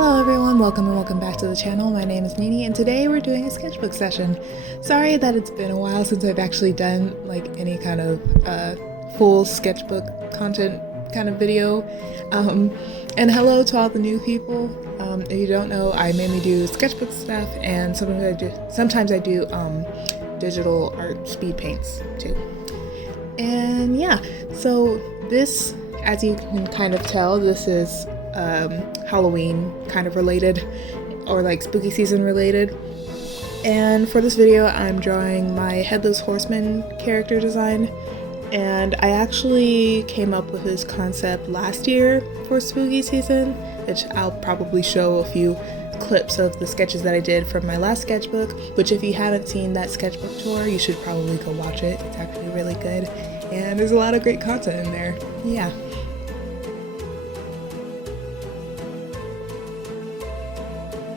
Hello everyone, welcome back to the channel. My name is Nini and today we're doing a sketchbook session. Sorry that it's been a while since I've actually done like any kind of full sketchbook content kind of video. And hello to all the new people. If you don't know, I mainly do sketchbook stuff and sometimes I do digital art speed paints too. And yeah, so this, as you can kind of tell, this is Halloween kind of related, or like spooky season related. And for this video I'm drawing my Headless Horseman character design, and I actually came up with this concept last year for spooky season, which I'll probably show a few clips of the sketches that I did from my last sketchbook, which if you haven't seen that sketchbook tour, you should probably go watch it. It's actually really good and there's a lot of great content in there. Yeah.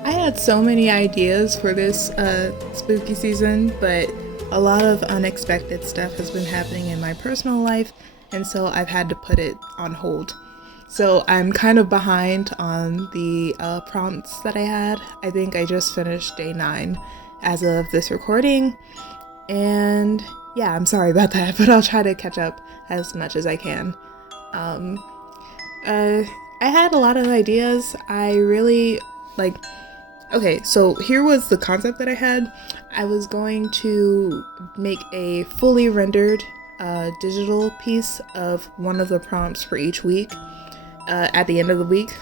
I had so many ideas for this spooky season, but a lot of unexpected stuff has been happening in my personal life, and so I've had to put it on hold. So I'm kind of behind on the prompts that I had. I think I just finished day 9 as of this recording, and yeah, I'm sorry about that, but I'll try to catch up as much as I can. I had a lot of ideas. I really like... Okay, so here was the concept that I had. I was going to make a fully rendered digital piece of one of the prompts for each week at the end of the week,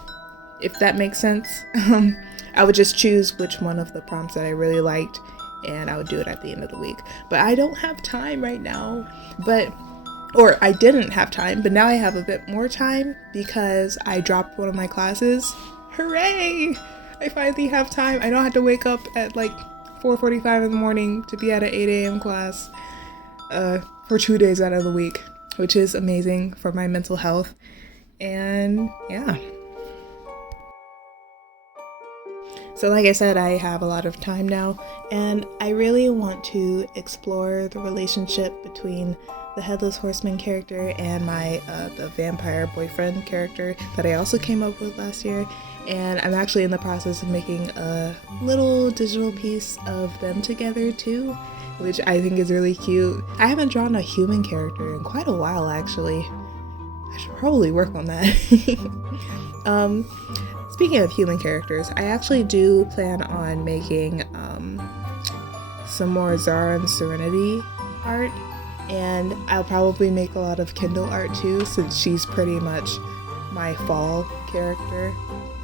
if that makes sense. I would just choose which one of the prompts that I really liked, and I would do it at the end of the week. But I don't have time right now, or I didn't have time, but now I have a bit more time because I dropped one of my classes. Hooray! I finally have time. I don't have to wake up at like 4:45 in the morning to be at an 8 a.m. class for 2 days out of the week, which is amazing for my mental health. And yeah. So like I said, I have a lot of time now, and I really want to explore the relationship between the Headless Horseman character and my the vampire boyfriend character that I also came up with last year. And I'm actually in the process of making a little digital piece of them together too, which I think is really cute. I haven't drawn a human character in quite a while actually. I should probably work on that. Speaking of human characters, I actually do plan on making some more Zara and Serenity art, and I'll probably make a lot of Kindle art too, since she's pretty much my fall character.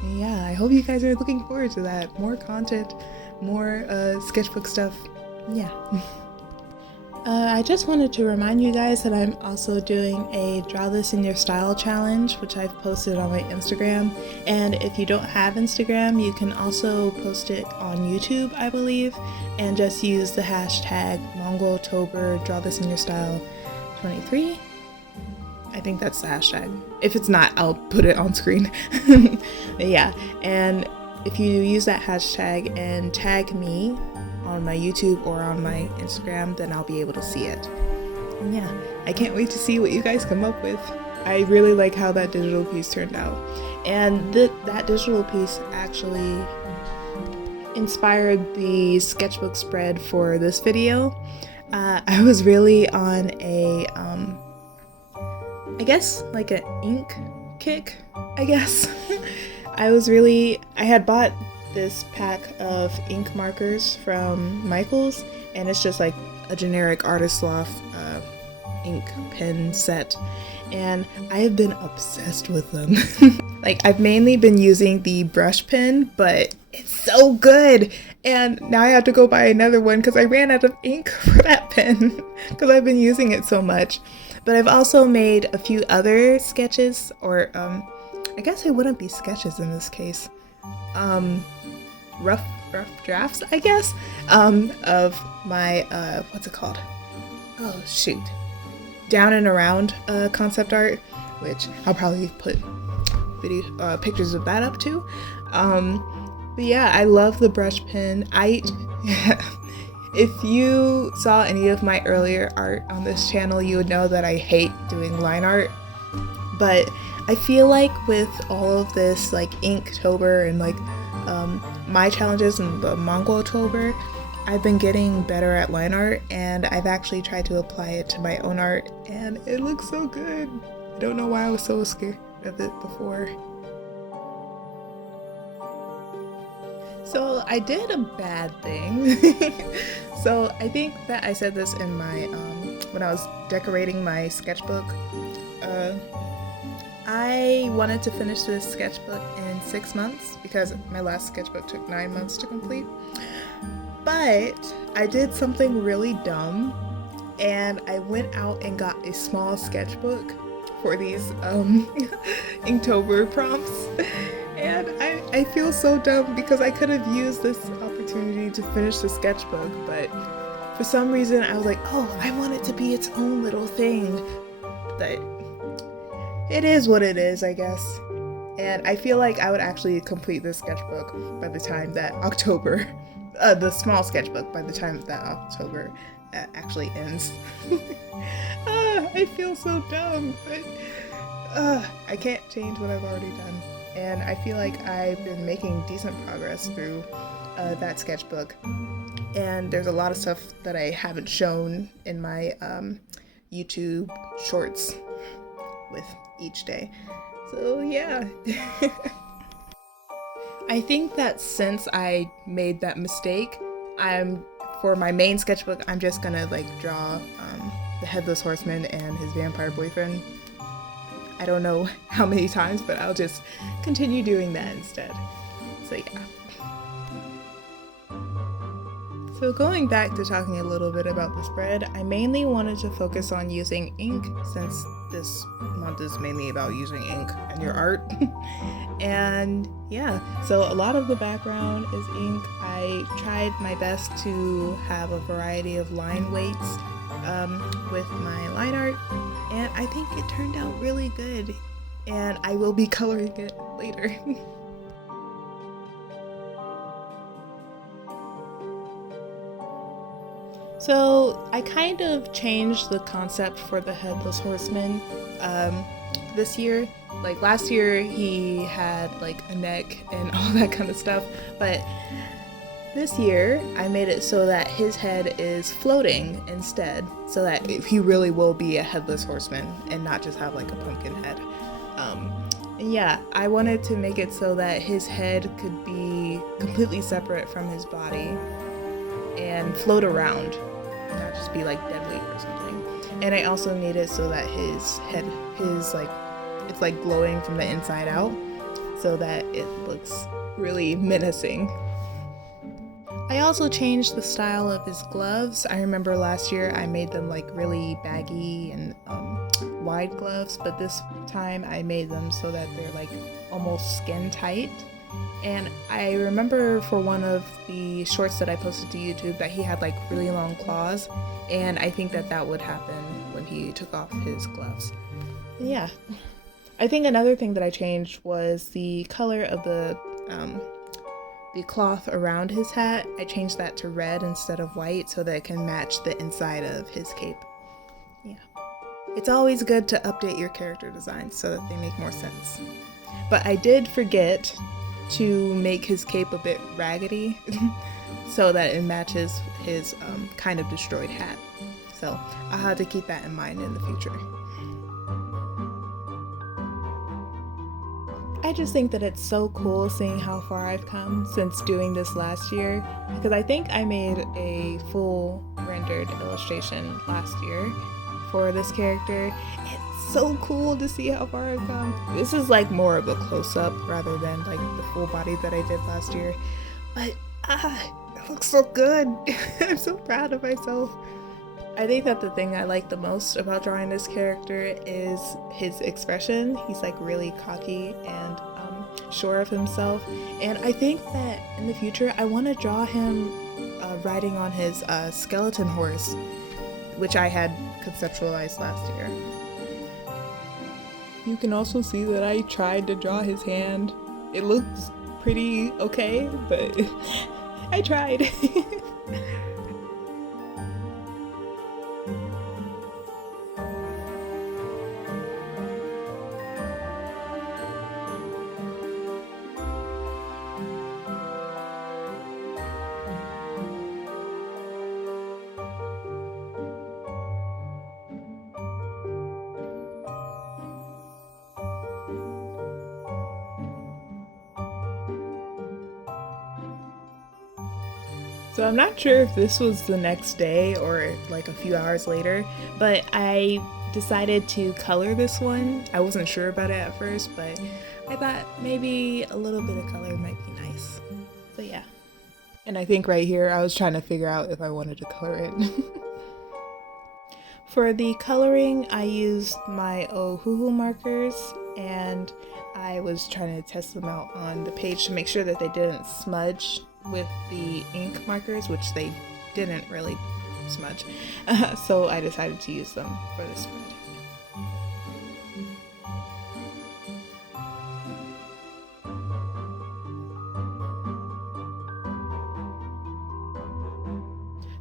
And yeah, I hope you guys are looking forward to that. More content, more sketchbook stuff. Yeah. I just wanted to remind you guys that I'm also doing a Draw This in Your Style challenge, which I've posted on my Instagram. And if you don't have Instagram, you can also post it on YouTube, I believe, and just use the hashtag MongolTober Draw This in Your Style 23. I think that's the hashtag. If it's not, I'll put it on screen. Yeah, and if you use that hashtag and tag me on my YouTube or on my Instagram, then I'll be able to see it. And yeah, I can't wait to see what you guys come up with. I really like how that digital piece turned out. And that digital piece actually inspired the sketchbook spread for this video. I was really on a I guess like an ink kick, I guess. I had bought this pack of ink markers from Michaels, and it's just like a generic Artist Loft ink pen set, and I have been obsessed with them. Like, I've mainly been using the brush pen, but it's so good, and now I have to go buy another one because I ran out of ink for that pen because I've been using it so much. But I've also made a few other sketches, or I guess it wouldn't be sketches in this case, rough drafts, I guess, of my what's it called? Oh shoot, Down and Around concept art, which I'll probably put pictures of that up too. But yeah, I love the brush pen. If you saw any of my earlier art on this channel, you would know that I hate doing line art, But I feel like with all of this like Inktober and like my challenges in the Mongoltober, I've been getting better at line art, and I've actually tried to apply it to my own art, and it looks so good. I don't know why I was so scared of it before. So I did a bad thing. So I think that I said this in my when I was decorating my sketchbook. I wanted to finish this sketchbook in 6 months because my last sketchbook took 9 months to complete. But I did something really dumb, and I went out and got a small sketchbook for these Inktober prompts. And I feel so dumb because I could have used this opportunity to finish the sketchbook, but for some reason I was like, oh, I want it to be its own little thing. But it is what it is, I guess. And I feel like I would actually complete this sketchbook by the time that October, the small sketchbook, by the time that October actually ends. I feel so dumb, but I can't change what I've already done. And I feel like I've been making decent progress through that sketchbook. And there's a lot of stuff that I haven't shown in my YouTube shorts with each day. So yeah. I think that since I made that mistake, for my main sketchbook, I'm just gonna like draw the Headless Horseman and his vampire boyfriend. I don't know how many times, but I'll just continue doing that instead. So yeah. So going back to talking a little bit about the spread, I mainly wanted to focus on using ink since this month is mainly about using ink and your art. And yeah, so a lot of the background is ink. I tried my best to have a variety of line weights with my line art, and I think it turned out really good, and I will be coloring it later. So I kind of changed the concept for the Headless Horseman this year. Like last year he had like a neck and all that kind of stuff, but this year I made it so that his head is floating instead, so that he really will be a Headless Horseman and not just have like a pumpkin head. And yeah, I wanted to make it so that his head could be completely separate from his body and float around, and not just be like dead weight or something. And I also made it so that his head, it's like glowing from the inside out, so that it looks really menacing. I also changed the style of his gloves. I remember last year I made them like really baggy and wide gloves, but this time I made them so that they're like almost skin tight. And I remember for one of the shorts that I posted to YouTube that he had like really long claws, and I think that would happen when he took off his gloves. And yeah. I think another thing that I changed was the color of the cloth around his hat. I changed that to red instead of white so that it can match the inside of his cape. Yeah. It's always good to update your character designs so that they make more sense. But I did forget to make his cape a bit raggedy so that it matches his kind of destroyed hat. So I'll have to keep that in mind in the future. I just think that it's so cool seeing how far I've come since doing this last year, because I think I made a full rendered illustration last year for this character. It's so cool to see how far I've come. This is like more of a close-up rather than like the full body that I did last year, but it looks so good. I'm so proud of myself. I think that the thing I like the most about drawing this character is his expression. He's like really cocky and sure of himself, and I think that in the future I want to draw him riding on his skeleton horse, which I had conceptualized last year. You can also see that I tried to draw his hand. It looks pretty okay, but I tried. So I'm not sure if this was the next day or like a few hours later, but I decided to color this one. I wasn't sure about it at first, but I thought maybe a little bit of color might be nice. So yeah. And I think right here I was trying to figure out if I wanted to color it. For the coloring, I used my Ohuhu markers, and I was trying to test them out on the page to make sure that they didn't smudge with the ink markers, which they didn't really smudge. So I decided to use them for this spread.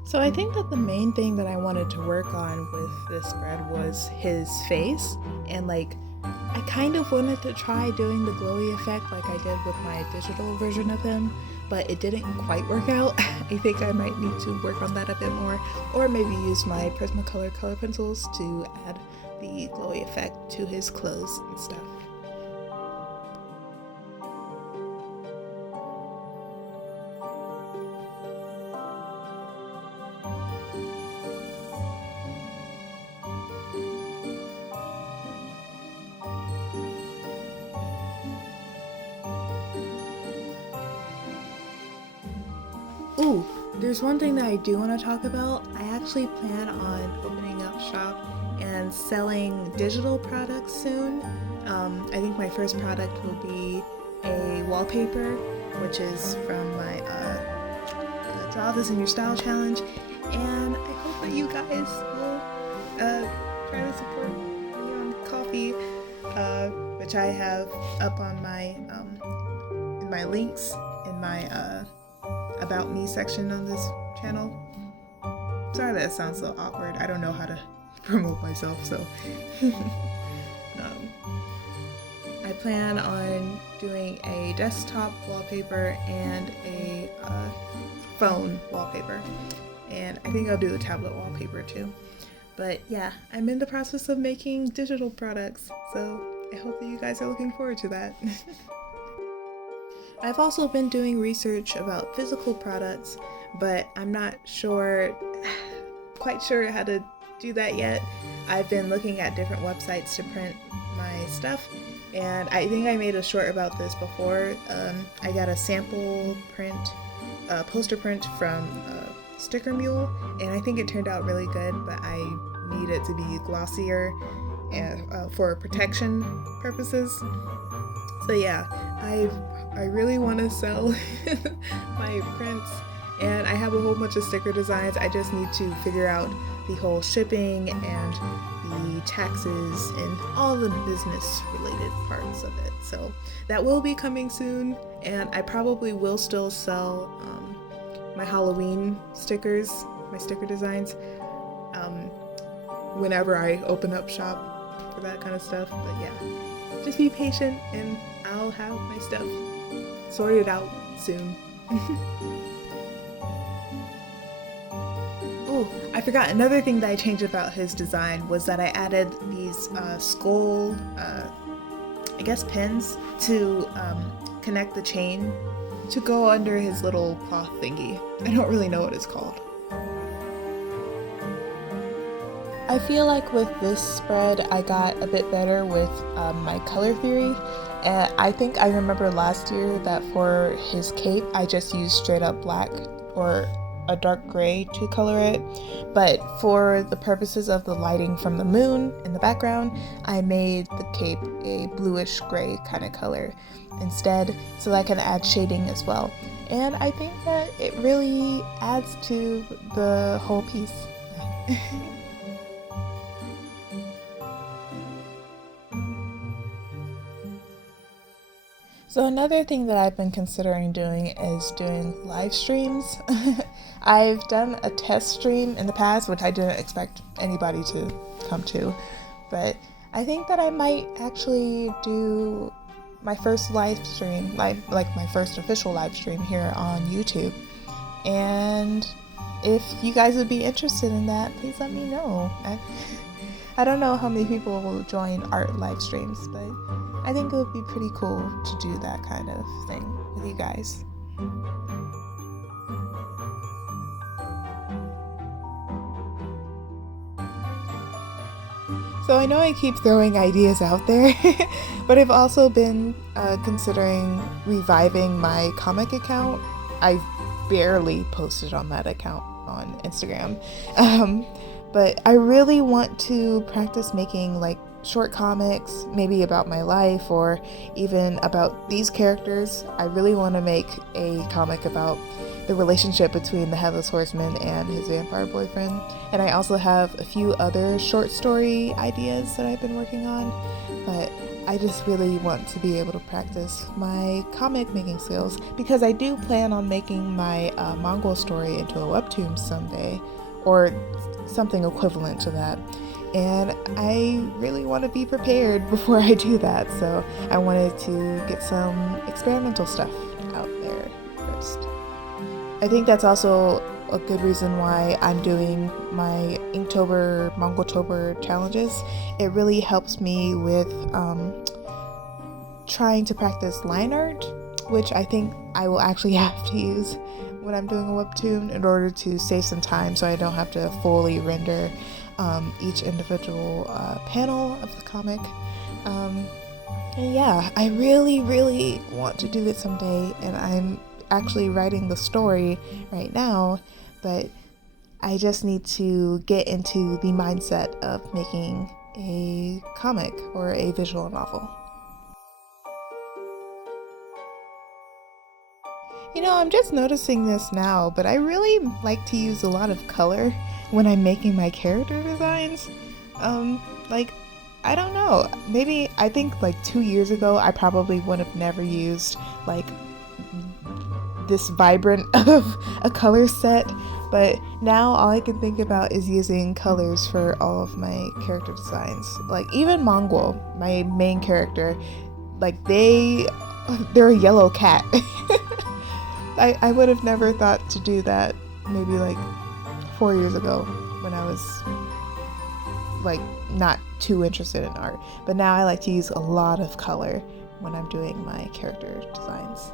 So I think that the main thing that I wanted to work on with this spread was his face, and like I kind of wanted to try doing the glowy effect like I did with my digital version of him, but it didn't quite work out. I think I might need to work on that a bit more, or maybe use my Prismacolor color pencils to add the glowy effect to his clothes and stuff. Ooh, there's one thing that I do want to talk about. I actually plan on opening up shop and selling digital products soon. I think my first product will be a wallpaper, which is from my Draw This in Your Style challenge, and I hope that you guys will try to support me on Ko-fi, which I have up on my in my links in my About Me section on this channel. Sorry that sounds so awkward. I don't know how to promote myself, so I plan on doing a desktop wallpaper and a phone wallpaper, and I think I'll do a tablet wallpaper too. But yeah, I'm in the process of making digital products, so I hope that you guys are looking forward to that. I've also been doing research about physical products, but I'm not quite sure how to do that yet. I've been looking at different websites to print my stuff, and I think I made a short about this before. I got a sample print, poster print from Sticker Mule, and I think it turned out really good, but I need it to be glossier and for protection purposes. So yeah, I really want to sell my prints, and I have a whole bunch of sticker designs. I just need to figure out the whole shipping and the taxes and all the business related parts of it. So that will be coming soon, and I probably will still sell my Halloween stickers, my sticker designs, whenever I open up shop for that kind of stuff. But yeah, just be patient and I'll have my stuff sorted out soon. Oh, I forgot another thing that I changed about his design was that I added these skull, I guess pins to connect the chain to go under his little cloth thingy. I don't really know what it's called. I feel like with this spread I got a bit better with my color theory, and I think I remember last year that for his cape I just used straight up black or a dark gray to color it, but for the purposes of the lighting from the moon in the background, I made the cape a bluish gray kind of color instead, so that I can add shading as well, and I think that it really adds to the whole piece. So another thing that I've been considering doing is doing live streams. I've done a test stream in the past, which I didn't expect anybody to come to, but I think that I might actually do my first live stream, like my first official live stream here on YouTube. And if you guys would be interested in that, please let me know. I don't know how many people will join art live streams, but I think it would be pretty cool to do that kind of thing with you guys. So I know I keep throwing ideas out there, but I've also been considering reviving my comic account. I've barely posted on that account on Instagram. Um, but I really want to practice making like short comics, maybe about my life or even about these characters. I really want to make a comic about the relationship between the Headless Horseman and his vampire boyfriend. And I also have a few other short story ideas that I've been working on, but I just really want to be able to practice my comic making skills because I do plan on making my Mongol story into a webtoon someday, or something equivalent to that. And I really want to be prepared before I do that, so I wanted to get some experimental stuff out there first. I think that's also a good reason why I'm doing my Inktober, Mongoltober challenges. It really helps me with trying to practice line art, which I think I will actually have to use when I'm doing a webtoon in order to save some time so I don't have to fully render each individual panel of the comic. And yeah, I really want to do it someday, and I'm actually writing the story right now, but I just need to get into the mindset of making a comic or a visual novel. You know, I'm just noticing this now, but I really like to use a lot of color when I'm making my character designs. Like, I don't know, maybe I think like 2 years ago I probably would have never used like this vibrant of a color set, but now all I can think about is using colors for all of my character designs. Like even Mongol, my main character, like they're a yellow cat. I would have never thought to do that maybe like 4 years ago when I was like not too interested in art, but now I like to use a lot of color when I'm doing my character designs.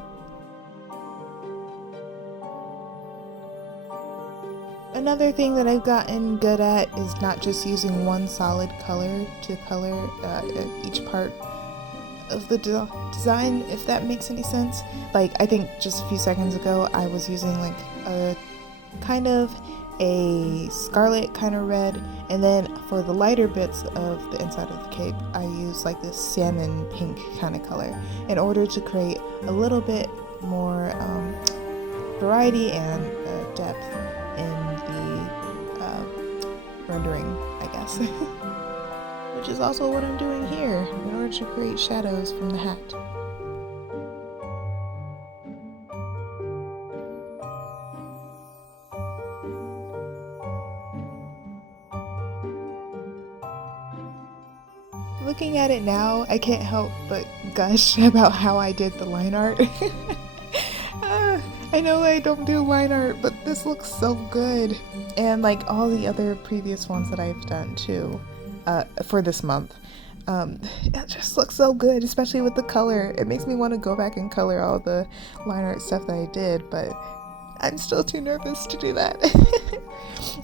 Another thing that I've gotten good at is not just using one solid color to color each part of the design, if that makes any sense. Like I think just a few seconds ago I was using like a kind of a scarlet kind of red, and then for the lighter bits of the inside of the cape I use like this salmon pink kind of color in order to create a little bit more variety and depth in the rendering, I guess. Which is also what I'm doing here in order to create shadows from the hat. Looking at it now, I can't help but gush about how I did the line art. I know I don't do line art, but this looks so good. And like all the other previous ones that I've done too, for this month. It just looks so good, especially with the color. It makes me want to go back and color all the line art stuff that I did, but I'm still too nervous to do that.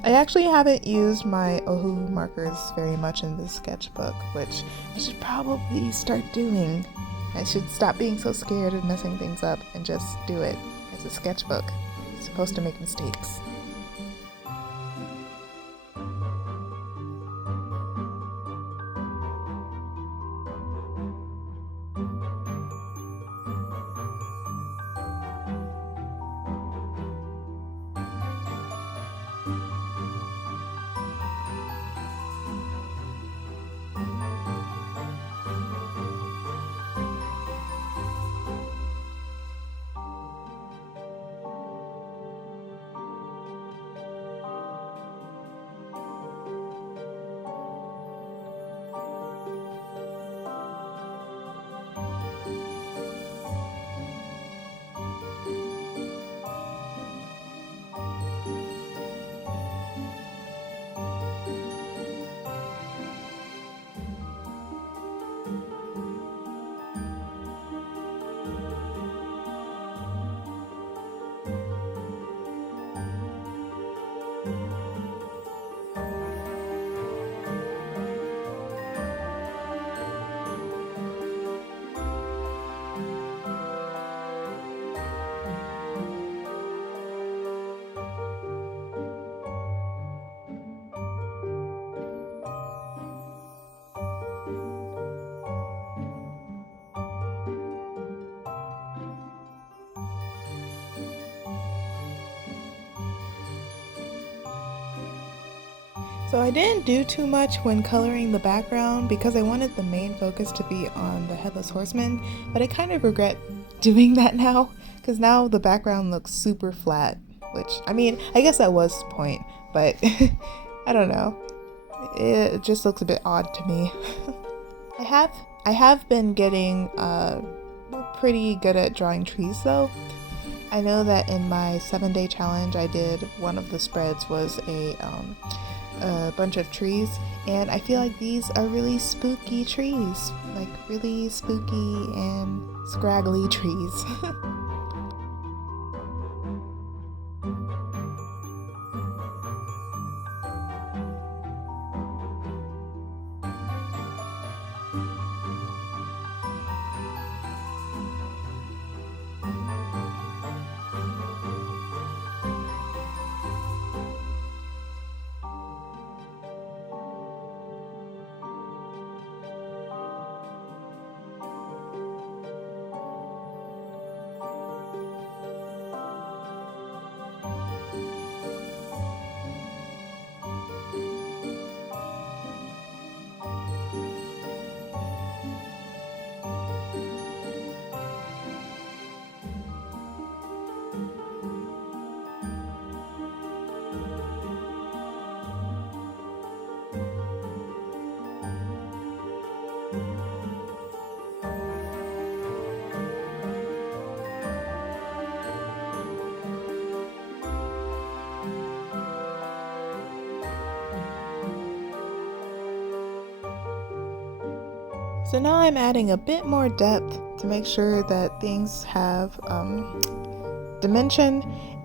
I actually haven't used my Ohu markers very much in this sketchbook, which I should probably start doing. I should stop being so scared of messing things up and just do it. It's a sketchbook. It's supposed to make mistakes. So I didn't do too much when coloring the background because I wanted the main focus to be on the Headless Horseman, but I kind of regret doing that now because now the background looks super flat, which, I mean, I guess that was the point, but I don't know. It just looks a bit odd to me. I have been getting pretty good at drawing trees though. I know that in my 7-day challenge I did one of the spreads was a bunch of trees, and I feel like these are really spooky trees, like really spooky and scraggly trees. So now I'm adding a bit more depth to make sure that things have dimension,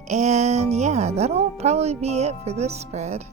and yeah, that'll probably be it for this spread.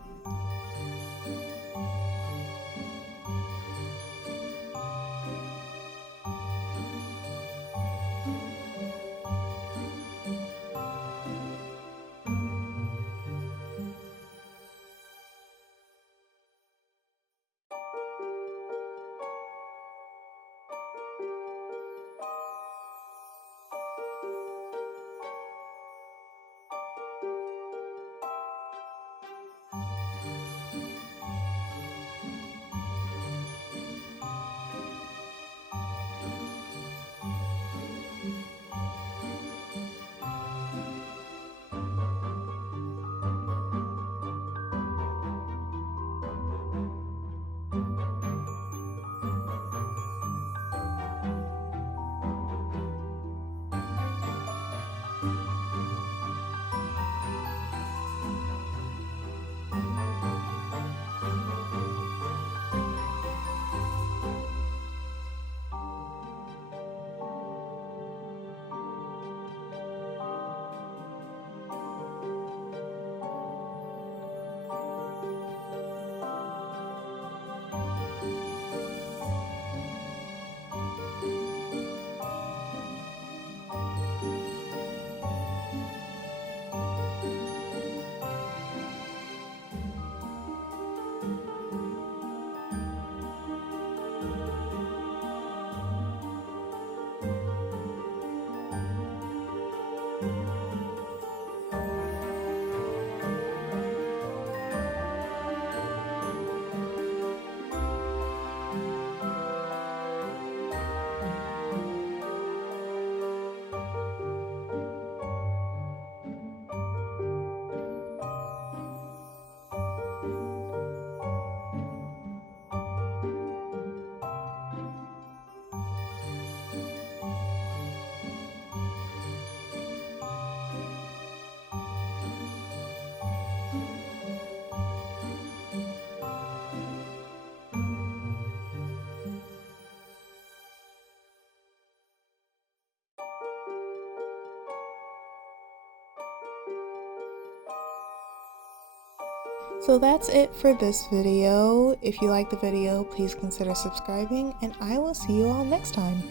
So that's it for this video. If you like the video, please consider subscribing, and I will see you all next time.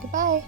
Goodbye!